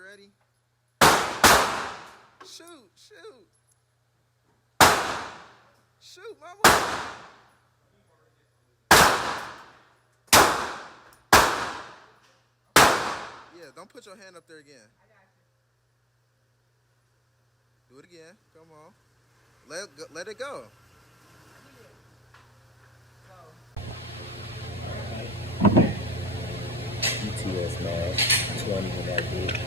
You ready? Shoot, shoot. Shoot, mama. Yeah, don't put your hand up there again. Do it again. Come on. Let it go. ETS mask, 20 in that bit.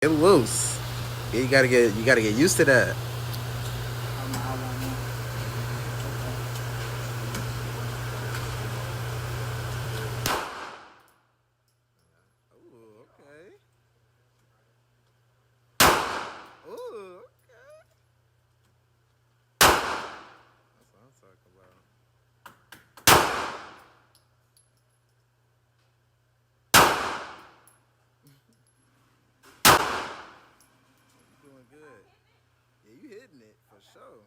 Get loose. Yeah, you gotta get used to that. Ooh, okay. Ooh, okay. That's what I'm talking about. You're doing good. Yeah, you hitting it for sure.